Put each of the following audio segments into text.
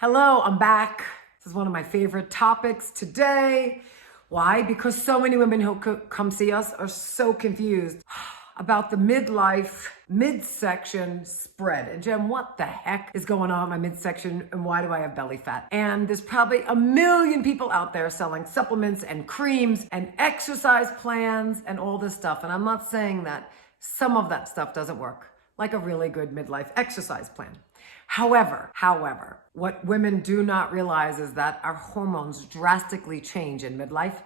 Hello, I'm back. This is one of my favorite topics today. Why? Because so many women who come see us are so confused about the midlife midsection spread. And Jen, what the heck is going on in my midsection and why do I have belly fat? And there's probably a million people out there selling supplements and creams and exercise plans and all this stuff. And I'm not saying that some of that stuff doesn't work, like a really good midlife exercise plan. However, what women do not realize is that our hormones drastically change in midlife.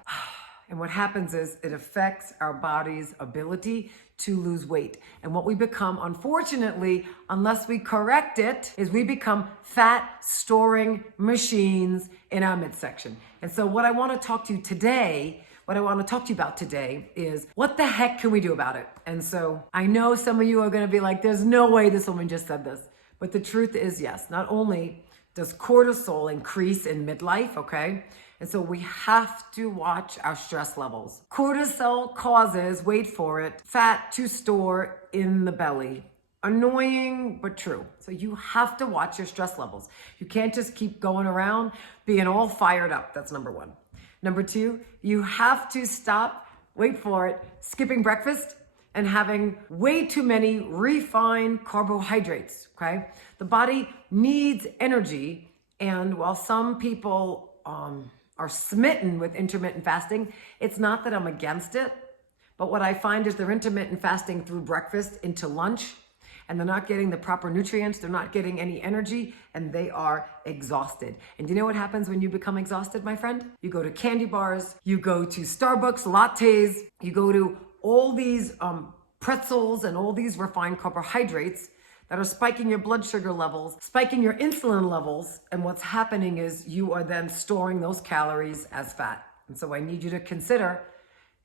And what happens is it affects our body's ability to lose weight. And what we become, unfortunately, unless we correct it, is we become fat storing machines in our midsection. And so what I want to talk to you about today is what the heck can we do about it? And so I know some of you are going to be like, there's no way this woman just said this. But the truth is, yes, not only does cortisol increase in midlife, okay? And so we have to watch our stress levels. Cortisol causes, wait for it, fat to store in the belly. Annoying, but true. So you have to watch your stress levels. You can't just keep going around being all fired up. That's number one. Number two, you have to stop, wait for it, skipping breakfast and having way too many refined carbohydrates, okay? The body needs energy, and while some people are smitten with intermittent fasting, it's not that I'm against it, but what I find is they're intermittent fasting through breakfast into lunch, and they're not getting the proper nutrients, they're not getting any energy, and they are exhausted. And do you know what happens when you become exhausted, my friend? You go to candy bars, you go to Starbucks lattes, you go to all these pretzels and all these refined carbohydrates that are spiking your blood sugar levels, spiking your insulin levels. And what's happening is you are then storing those calories as fat. And so I need you to consider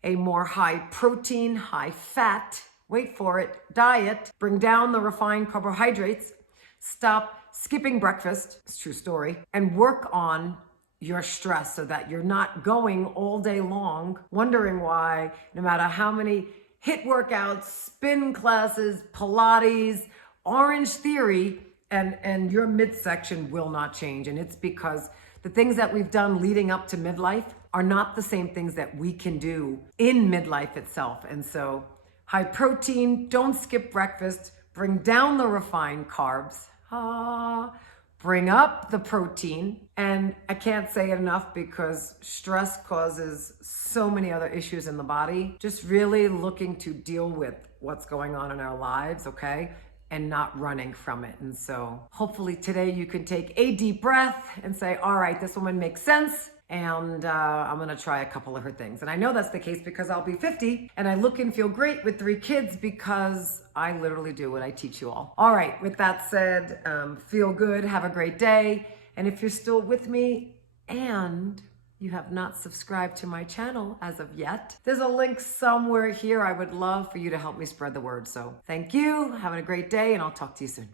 a more high protein, high fat, wait for it, diet. Bring down the refined carbohydrates, stop skipping breakfast, it's a true story, and work on your stress so that you're not going all day long wondering why, no matter how many HIIT workouts, spin classes, Pilates, Orange Theory, and your midsection will not change. And it's because the things that we've done leading up to midlife are not the same things that we can do in midlife itself. And so high protein, don't skip breakfast, bring down the refined carbs, bring up the protein. And I can't say it enough because stress causes so many other issues in the body. Just really looking to deal with what's going on in our lives, okay? And not running from it. And so hopefully today you can take a deep breath and say, all right, this woman makes sense. And I'm gonna try a couple of her things. And I know that's the case because I'll be 50 and I look and feel great with 3 kids because I literally do what I teach you all. All right, with that said, feel good, have a great day. And if you're still with me and you have not subscribed to my channel as of yet, there's a link somewhere here. I would love for you to help me spread the word. So thank you, having a great day, and I'll talk to you soon.